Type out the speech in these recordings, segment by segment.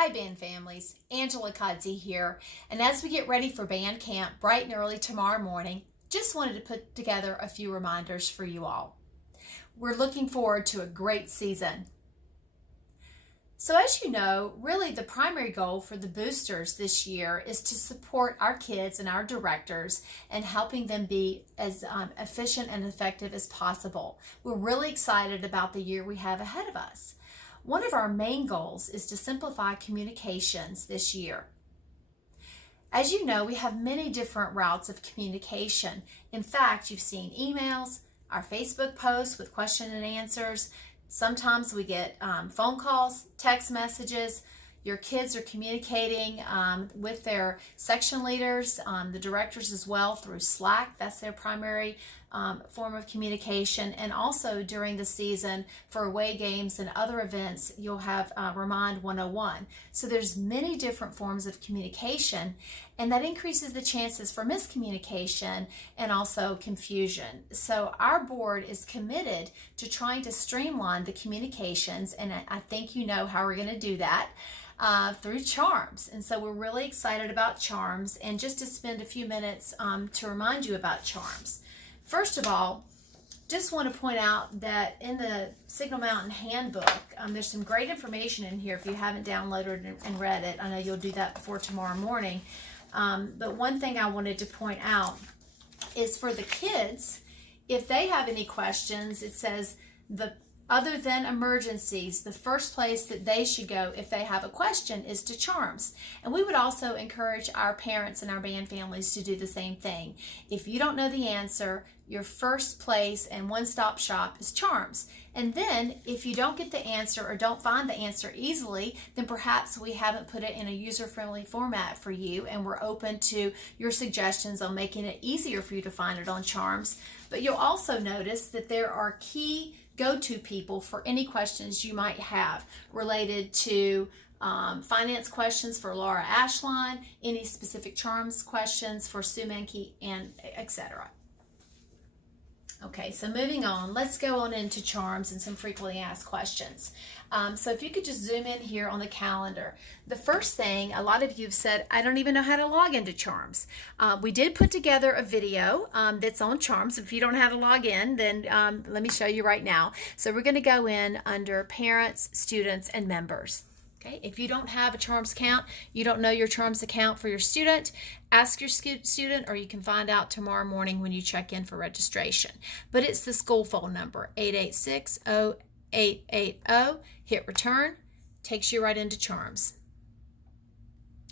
Hi band families, Angela Kudzi here, and as we get ready for band camp bright and early tomorrow morning, just wanted to put together a few reminders for you all. We're looking forward to a great season. So as you know, really the primary goal for the boosters this year is to support our kids and our directors and helping them be as efficient and effective as possible. We're really excited about the year we have ahead of us. One of our main goals is to simplify communications this year. As you know, we have many different routes of communication. In fact, you've seen emails, our Facebook posts with question and answers. Sometimes we get phone calls, text messages. Your kids are communicating with their section leaders, the directors as well, through Slack. That's their primary form of communication. And also during the season for away games and other events, you'll have Remind 101. So there's many different forms of communication, and that increases the chances for miscommunication and also confusion. So our board is committed to trying to streamline the communications, and I think you know how we're going to do that. Through charms. And so we're really excited about charms, and just to spend a few minutes to remind you about charms. First of all, just want to point out that in the Signal Mountain Handbook, there's some great information in here if you haven't downloaded and read it. I know you'll do that before tomorrow morning. But one thing I wanted to point out is for the kids, if they have any questions, it says other than emergencies, the first place that they should go if they have a question is to Charms. And we would also encourage our parents and our band families to do the same thing. If you don't know the answer, your first place and one-stop shop is Charms. And then if you don't get the answer or don't find the answer easily, then perhaps we haven't put it in a user-friendly format for you, and we're open to your suggestions on making it easier for you to find it on Charms. But you'll also notice that there are key go-to people for any questions you might have related to finance questions for Laura Ashline, any specific charms questions for Sue Menke, and etc. Okay, so moving on, let's go on into charms and some frequently asked questions. So if you could just zoom in here on the calendar. The first thing, a lot of you have said, I don't even know how to log into Charms. We did put together a video that's on Charms. If you don't know how to log in, then let me show you right now. So we're going to go in under Parents, Students, and Members. Okay, if you don't have a Charms account, you don't know your Charms account for your student, ask your student, or you can find out tomorrow morning when you check in for registration. But it's the school phone number, 886-0880. Hit return, takes you right into Charms.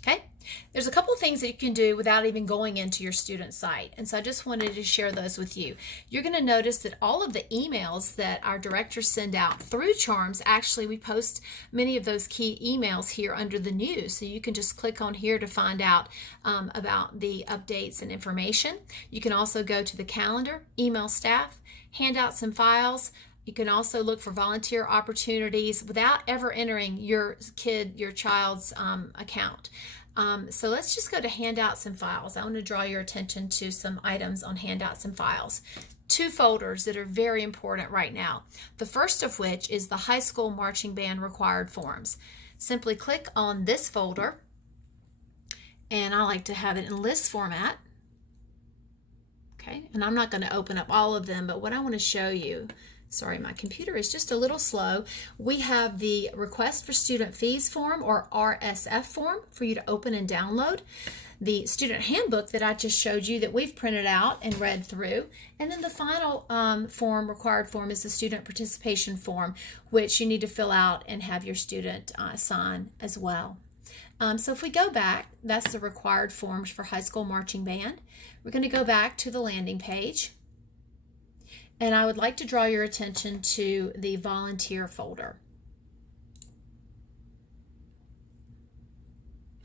Okay, there's a couple of things that you can do without even going into your student site, and so I just wanted to share those with you. You're going to notice that all of the emails that our directors send out through Charms, actually we post many of those key emails here under the news, so you can just click on here to find out about the updates and information. You can also go to the calendar, email staff, hand out some files. You can also look for volunteer opportunities without ever entering your child's account. So let's just go to handouts and files. I want to draw your attention to some items on handouts and files. Two folders that are very important right now. The first of which is the high school marching band required forms. Simply click on this folder, and I like to have it in list format. Okay, and I'm not going to open up all of them, but what I want to show you, sorry, my computer is just a little slow. We have the Request for Student Fees form, or RSF form, for you to open and download. The student handbook that I just showed you that we've printed out and read through. And then the final required form is the student participation form, which you need to fill out and have your student sign as well. So if we go back, that's the required forms for high school marching band. We're going to go back to the landing page. And I would like to draw your attention to the volunteer folder.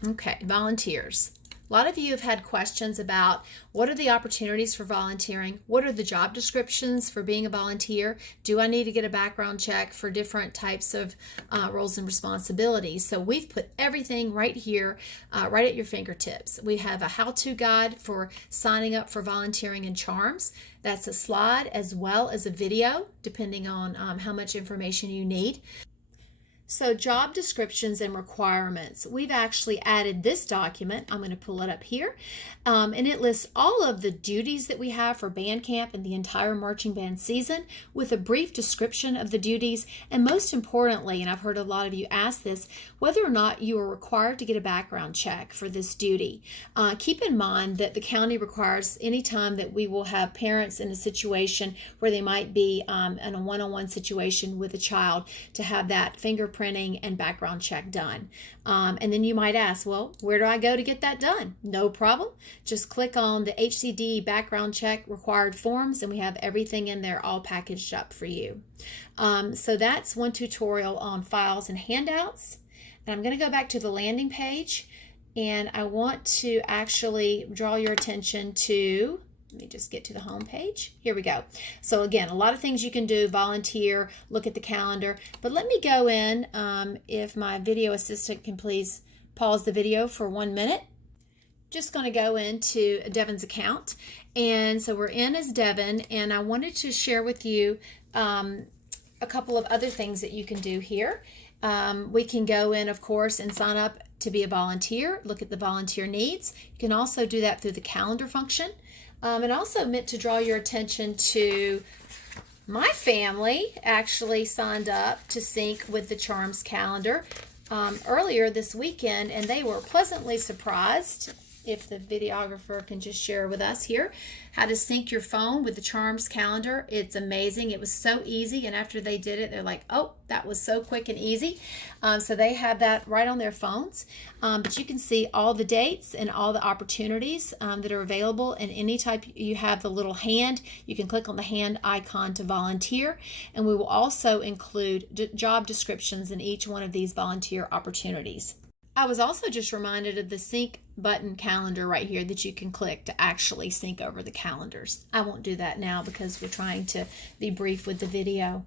Okay, volunteers. A lot of you have had questions about what are the opportunities for volunteering? What are the job descriptions for being a volunteer? Do I need to get a background check for different types of roles and responsibilities? So we've put everything right here, right at your fingertips. We have a how-to guide for signing up for volunteering in Charms. That's a slide as well as a video, depending on how much information you need. So job descriptions and requirements. We've actually added this document. I'm going to pull it up here. And it lists all of the duties that we have for band camp and the entire marching band season with a brief description of the duties. And most importantly, and I've heard a lot of you ask this, whether or not you are required to get a background check for this duty. Keep in mind that the county requires anytime that we will have parents in a situation where they might be in a one-on-one situation with a child to have that fingerprinting and background check done. And then you might ask, well, where do I go to get that done? No problem. Just click on the HCD background check required forms, and we have everything in there all packaged up for you. So that's one tutorial on files and handouts. And I'm going to go back to the landing page, and I want to actually draw your attention to, let me just get to the home page. Here we go. So again, a lot of things you can do, volunteer, look at the calendar, but let me go in, if my video assistant can please pause the video for 1 minute. Just going to go into Devon's account. And so we're in as Devon, and I wanted to share with you a couple of other things that you can do here. We can go in, of course, and sign up to be a volunteer, look at the volunteer needs. You can also do that through the calendar function. And also meant to draw your attention to my family actually signed up to sync with the Charms calendar earlier this weekend, and they were pleasantly surprised. If the videographer can just share with us here how to sync your phone with the Charms calendar. It's amazing. It was so easy, and after they did it, they're like, oh, that was so quick and easy. So they have that right on their phones. But you can see all the dates and all the opportunities that are available, and any type. You have the little hand. You can click on the hand icon to volunteer, and we will also include job descriptions in each one of these volunteer opportunities. I was also just reminded of the sync button calendar right here that you can click to actually sync over the calendars. I won't do that now because we're trying to be brief with the video.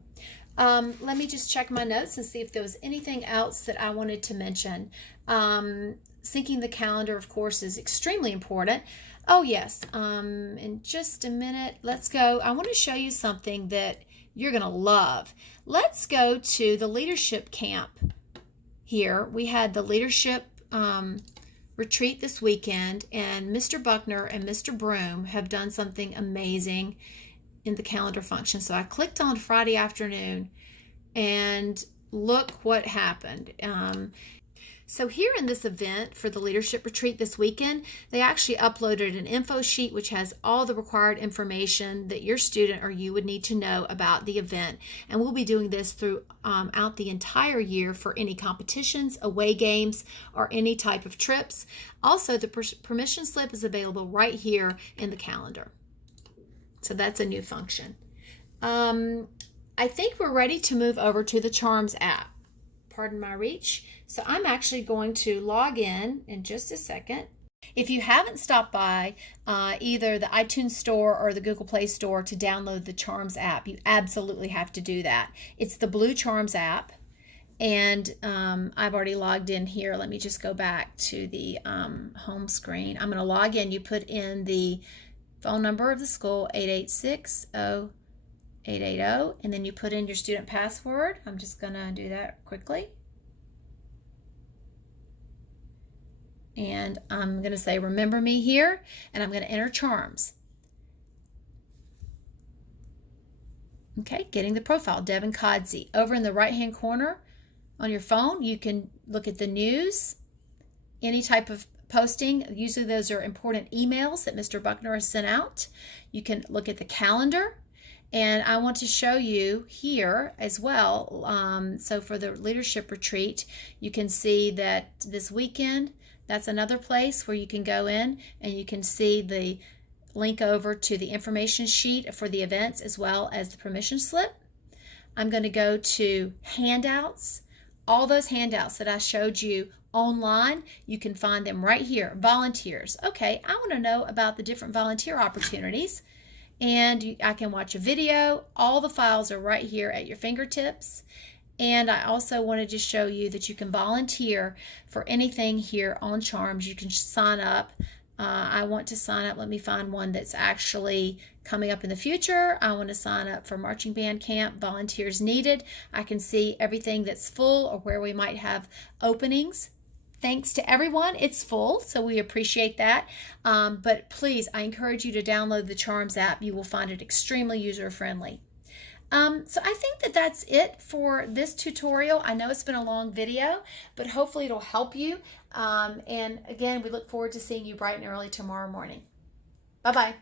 Let me just check my notes and see if there was anything else that I wanted to mention. Syncing the calendar, of course, is extremely important. Oh yes, in just a minute, let's go. I want to show you something that you're going to love. Let's go to the leadership camp. Here we had the leadership retreat this weekend, and Mr. Buckner and Mr. Broom have done something amazing in the calendar function. So I clicked on Friday afternoon, and look what happened. So here in this event for the leadership retreat this weekend, they actually uploaded an info sheet which has all the required information that your student or you would need to know about the event. And we'll be doing this throughout the entire year for any competitions, away games, or any type of trips. Also, the permission slip is available right here in the calendar. So that's a new function. I think we're ready to move over to the Charms app. Pardon my reach. So I'm actually going to log in just a second. If you haven't stopped by either the iTunes Store or the Google Play Store to download the Charms app, you absolutely have to do that. It's the Blue Charms app, and I've already logged in here. Let me just go back to the home screen. I'm going to log in. You put in the phone number of the school, 886-0880, and then you put in your student password. I'm just going to do that quickly. And I'm going to say, remember me here, and I'm going to enter Charms. Okay, getting the profile, Devon Codsey. Over in the right-hand corner on your phone, you can look at the news, any type of posting. Usually those are important emails that Mr. Buckner has sent out. You can look at the calendar. And I want to show you here as well. So for the leadership retreat, you can see that this weekend, that's another place where you can go in and you can see the link over to the information sheet for the events as well as the permission slip. I'm going to go to handouts. All those handouts that I showed you online, you can find them right here. Volunteers. Okay, I want to know about the different volunteer opportunities. And I can watch a video. All the files are right here at your fingertips. And I also wanted to show you that you can volunteer for anything here on Charms. You can sign up I want to sign up. Let me find one that's actually coming up in the future. I want to sign up for marching band camp, volunteers needed. I can see everything that's full or where we might have openings. Thanks to everyone, it's full, so we appreciate that. But please, I encourage you to download the Charms app. You will find it extremely user-friendly. So I think that that's it for this tutorial. I know it's been a long video, but hopefully it'll help you. And again, we look forward to seeing you bright and early tomorrow morning. Bye-bye.